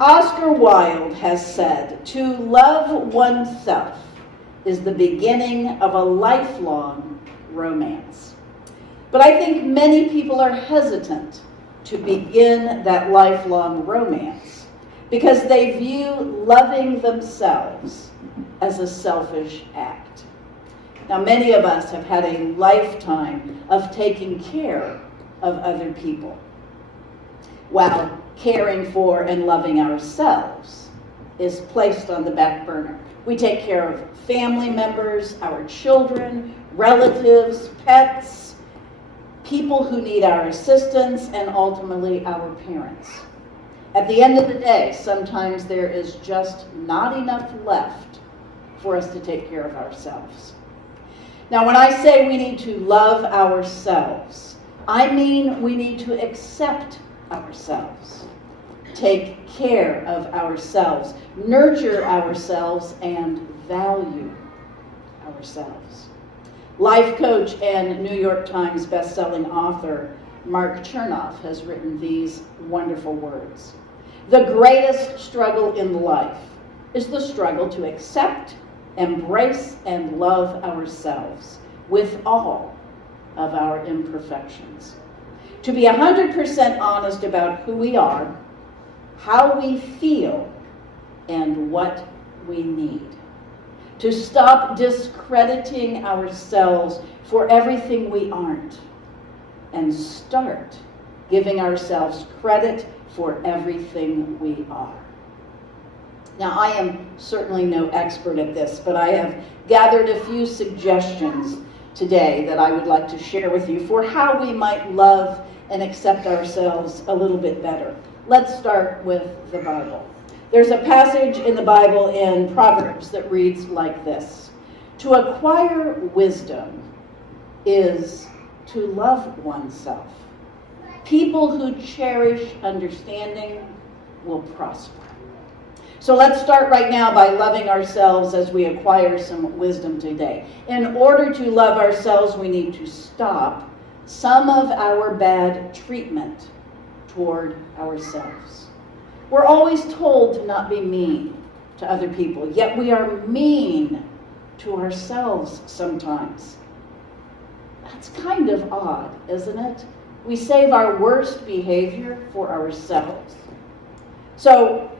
Oscar Wilde has said, "To love oneself is the beginning of a lifelong romance." But I think many people are hesitant to begin that lifelong romance because they view loving themselves as a selfish act. Now, many of us have had a lifetime of taking care of other people, while caring for and loving ourselves is placed on the back burner. We take care of family members, our children, relatives, pets, people who need our assistance, and ultimately our parents. At the end of the day, sometimes there is just not enough left for us to take care of ourselves. Now, when I say we need to love ourselves, I mean we need to accept ourselves, take care of ourselves, nurture ourselves, and value ourselves. Life coach and New York Times best-selling author Mark Chernoff has written these wonderful words. "The greatest struggle in life is the struggle to accept, embrace, and love ourselves with all of our imperfections. To be 100% honest about who we are, how we feel, and what we need. To stop discrediting ourselves for everything we aren't, and start giving ourselves credit for everything we are." Now, I am certainly no expert at this, but I have gathered a few suggestions today that I would like to share with you for how we might love and accept ourselves a little bit better. Let's start with the Bible. There's a passage in the Bible in Proverbs that reads like this: "To acquire wisdom is to love oneself. People who cherish understanding will prosper." So let's start right now by loving ourselves as we acquire some wisdom today. In order to love ourselves, we need to stop some of our bad treatment toward ourselves. We're always told to not be mean to other people, yet we are mean to ourselves sometimes. That's kind of odd, isn't it? We save our worst behavior for ourselves. So,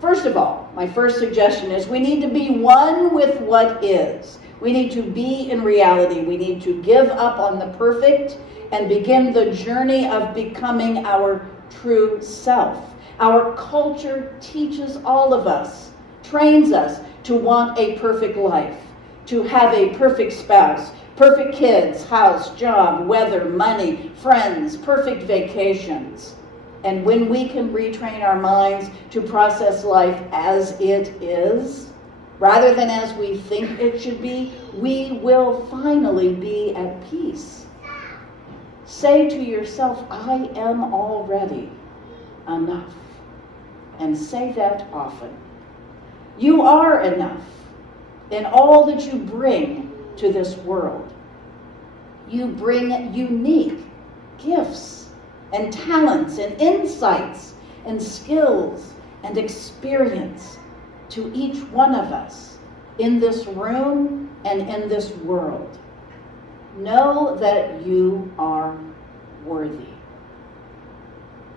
first of all, my first suggestion is we need to be one with what is. We need to be in reality. We need to give up on the perfect and begin the journey of becoming our true self. Our culture teaches all of us, trains us to want a perfect life, to have a perfect spouse, perfect kids, house, job, weather, money, friends, perfect vacations. And when we can retrain our minds to process life as it is, rather than as we think it should be, we will finally be at peace. Say to yourself, "I am already enough." And say that often. You are enough in all that you bring to this world. You bring unique gifts and talents and insights and skills and experience to each one of us in this room and in this world. Know that you are worthy.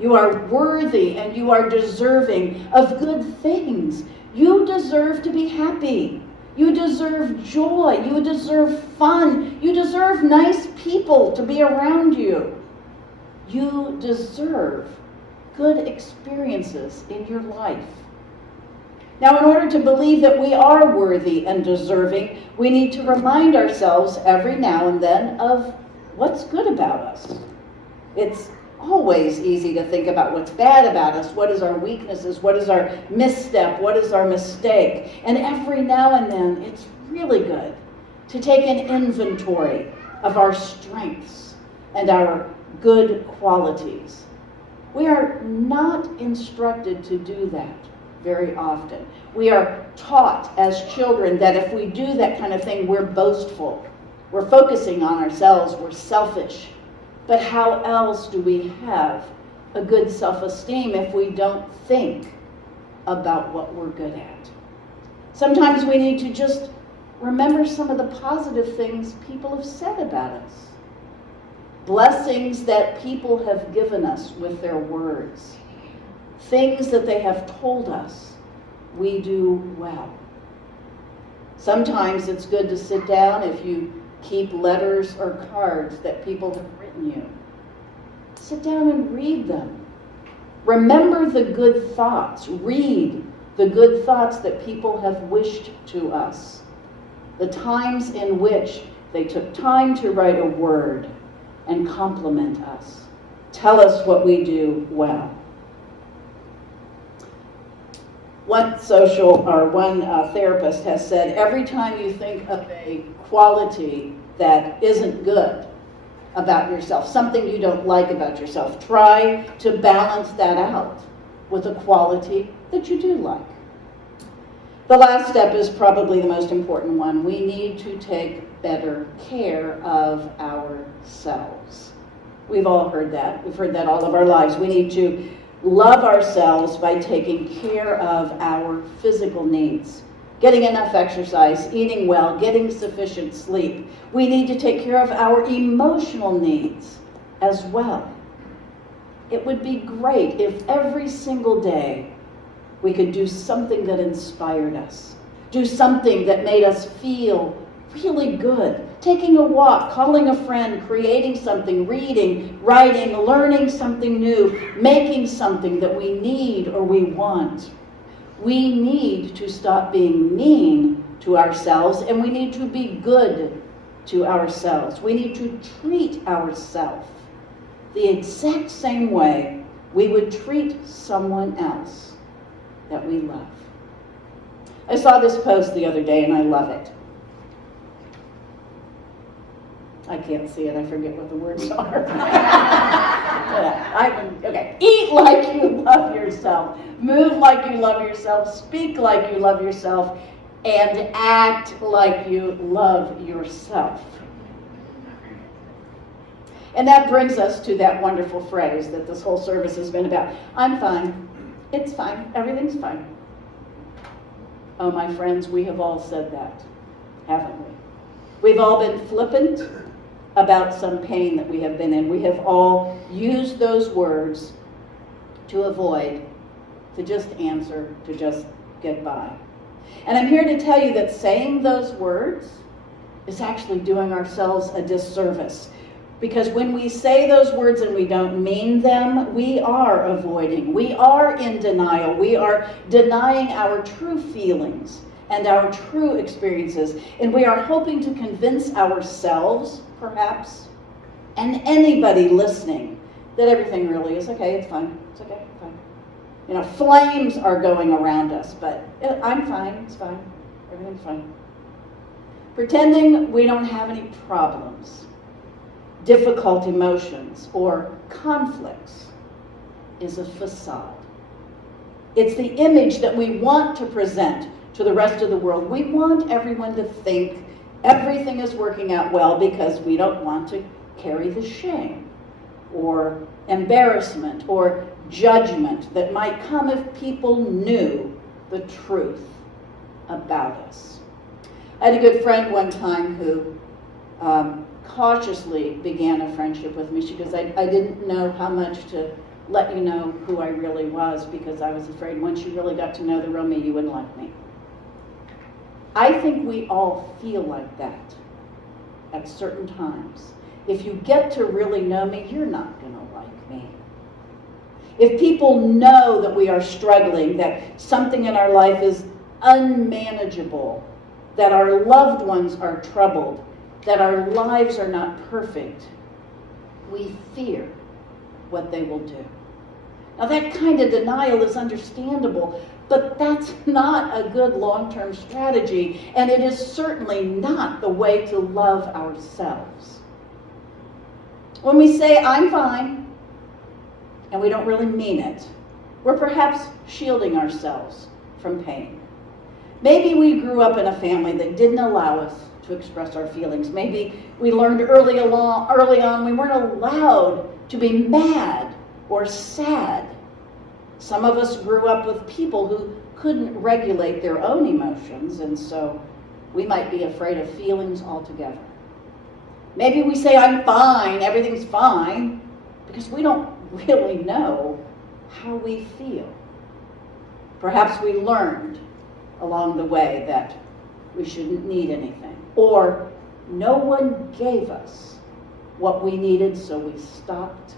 You are worthy and you are deserving of good things. You deserve to be happy. You deserve joy. You deserve fun. You deserve nice people to be around you. You deserve good experiences in your life. Now, in order to believe that we are worthy and deserving, we need to remind ourselves every now and then of what's good about us. It's always easy to think about what's bad about us. What is our weaknesses? What is our misstep? What is our mistake? And every now and then, it's really good to take an inventory of our strengths and our good qualities. We are not instructed to do that very often. We are taught as children that if we do that kind of thing, we're boastful. We're focusing on ourselves. We're selfish. But how else do we have a good self-esteem if we don't think about what we're good at. Sometimes we need to just remember some of the positive things people have said about us. Blessings that people have given us with their words. Things that they have told us we do well. Sometimes it's good to sit down if you keep letters or cards that people have written you. Sit down and read them. Remember the good thoughts. Read the good thoughts that people have wished to us. The times in which they took time to write a word and compliment us. Tell us what we do well. One therapist has said, every time you think of a quality that isn't good about yourself, something you don't like about yourself, try to balance that out with a quality that you do like. The last step is probably the most important one. We need to take better care of ourselves. We've all heard that. We've heard that all of our lives. We need to love ourselves by taking care of our physical needs. Getting enough exercise, eating well, getting sufficient sleep. We need to take care of our emotional needs as well. It would be great if every single day we could do something that inspired us. Do something that made us feel really good. Taking a walk, calling a friend, creating something, reading, writing, learning something new, making something that we need or we want. We need to stop being mean to ourselves, and we need to be good to ourselves. We need to treat ourselves the exact same way we would treat someone else that we love. I saw this post the other day and I love it. I can't see it, I forget what the words are. Okay. Eat like you love yourself. Move like you love yourself. Speak like you love yourself. And act like you love yourself. And that brings us to that wonderful phrase that this whole service has been about. I'm fine. It's fine. Everything's fine. Oh, my friends, we have all said that, haven't we? We've all been flippant about some pain that we have been in. We have all used those words to avoid, to just answer, to just get by. And I'm here to tell you that saying those words is actually doing ourselves a disservice. Because when we say those words and we don't mean them, we are avoiding. We are in denial. We are denying our true feelings and our true experiences. And we are hoping to convince ourselves, perhaps, and anybody listening, that everything really is okay, it's fine, it's okay, fine. You know, flames are going around us, but I'm fine, it's fine, everything's fine. Pretending we don't have any problems, difficult emotions, or conflicts is a facade. It's the image that we want to present to the rest of the world. We want everyone to think everything is working out well because we don't want to carry the shame or embarrassment or judgment that might come if people knew the truth about us. I had a good friend one time who cautiously began a friendship with me. She goes, I didn't know how much to let you know who I really was because I was afraid once you really got to know the real me, you wouldn't like me. I think we all feel like that at certain times. If you get to really know me, you're not going to like me. If people know that we are struggling, that something in our life is unmanageable, that our loved ones are troubled, that our lives are not perfect, we fear what they will do. Now that kind of denial is understandable, but that's not a good long-term strategy, and it is certainly not the way to love ourselves. When we say, I'm fine, and we don't really mean it, we're perhaps shielding ourselves from pain. Maybe we grew up in a family that didn't allow us to express our feelings. Maybe we learned early on we weren't allowed to be mad or sad. Some of us grew up with people who couldn't regulate their own emotions, and so we might be afraid of feelings altogether. Maybe we say, I'm fine, everything's fine, because we don't really know how we feel. Perhaps we learned along the way that we shouldn't need anything, or no one gave us what we needed, so we stopped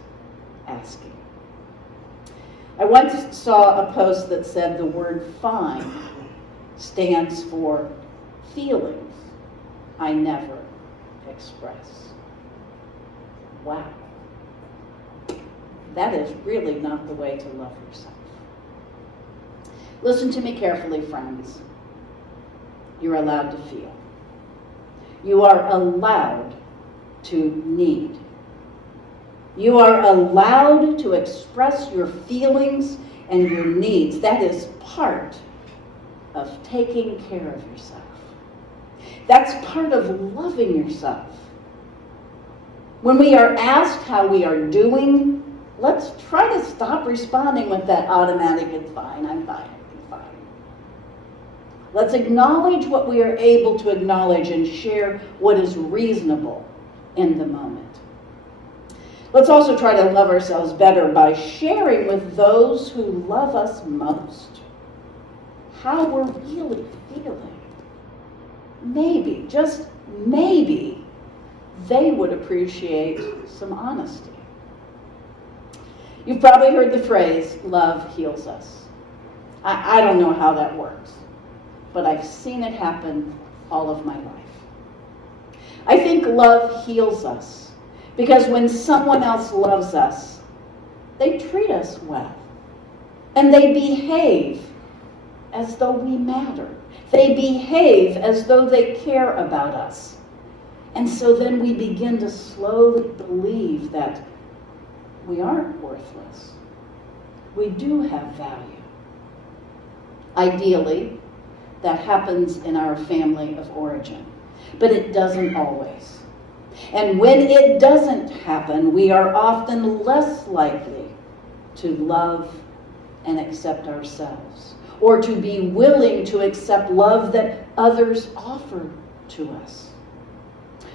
asking. I once saw a post that said the word fine stands for feelings I never express. Wow. That is really not the way to love yourself. Listen to me carefully, friends. You're allowed to feel. You are allowed to need. You are allowed to express your feelings and your needs. That is part of taking care of yourself. That's part of loving yourself. When we are asked how we are doing, let's try to stop responding with that automatic, it's fine, I'm fine, I'm fine. Let's acknowledge what we are able to acknowledge and share what is reasonable in the moment. Let's also try to love ourselves better by sharing with those who love us most how we're really feeling. Maybe, just maybe, they would appreciate some honesty. You've probably heard the phrase, love heals us. I don't know how that works, but I've seen it happen all of my life. I think love heals us because when someone else loves us, they treat us well. And they behave as though we matter. They behave as though they care about us. And so then we begin to slowly believe that we aren't worthless. We do have value. Ideally, that happens in our family of origin, but it doesn't always. And when it doesn't happen, we are often less likely to love and accept ourselves, or to be willing to accept love that others offer to us.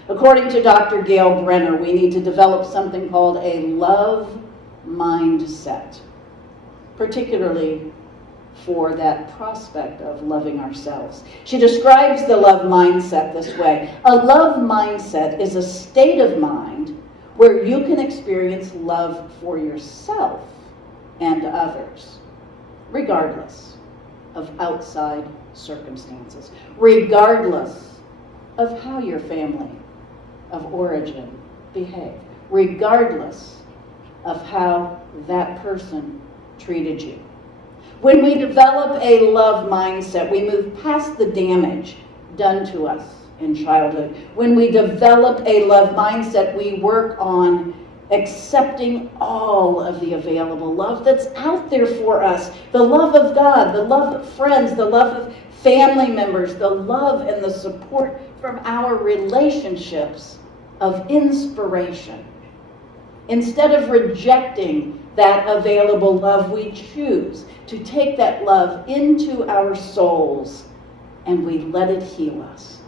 According to Dr. Gail Brenner, we need to develop something called a love mindset, particularly for that prospect of loving ourselves. She describes the love mindset this way. A love mindset is a state of mind where you can experience love for yourself and others, regardless of outside circumstances, regardless of how your family of origin behave, regardless of how that person treated you. When we develop a love mindset, we move past the damage done to us in childhood. When we develop a love mindset, we work on accepting all of the available love that's out there for us. The love of God, the love of friends, the love of family members, the love and the support from our relationships of inspiration. Instead of rejecting that available love, we choose to take that love into our souls and we let it heal us.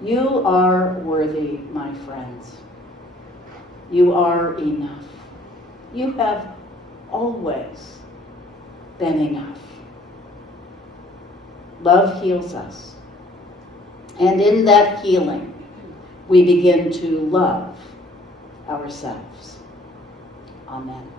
You are worthy, my friends. You are enough. You have always been enough. Love heals us. And in that healing, we begin to love ourselves. Amen.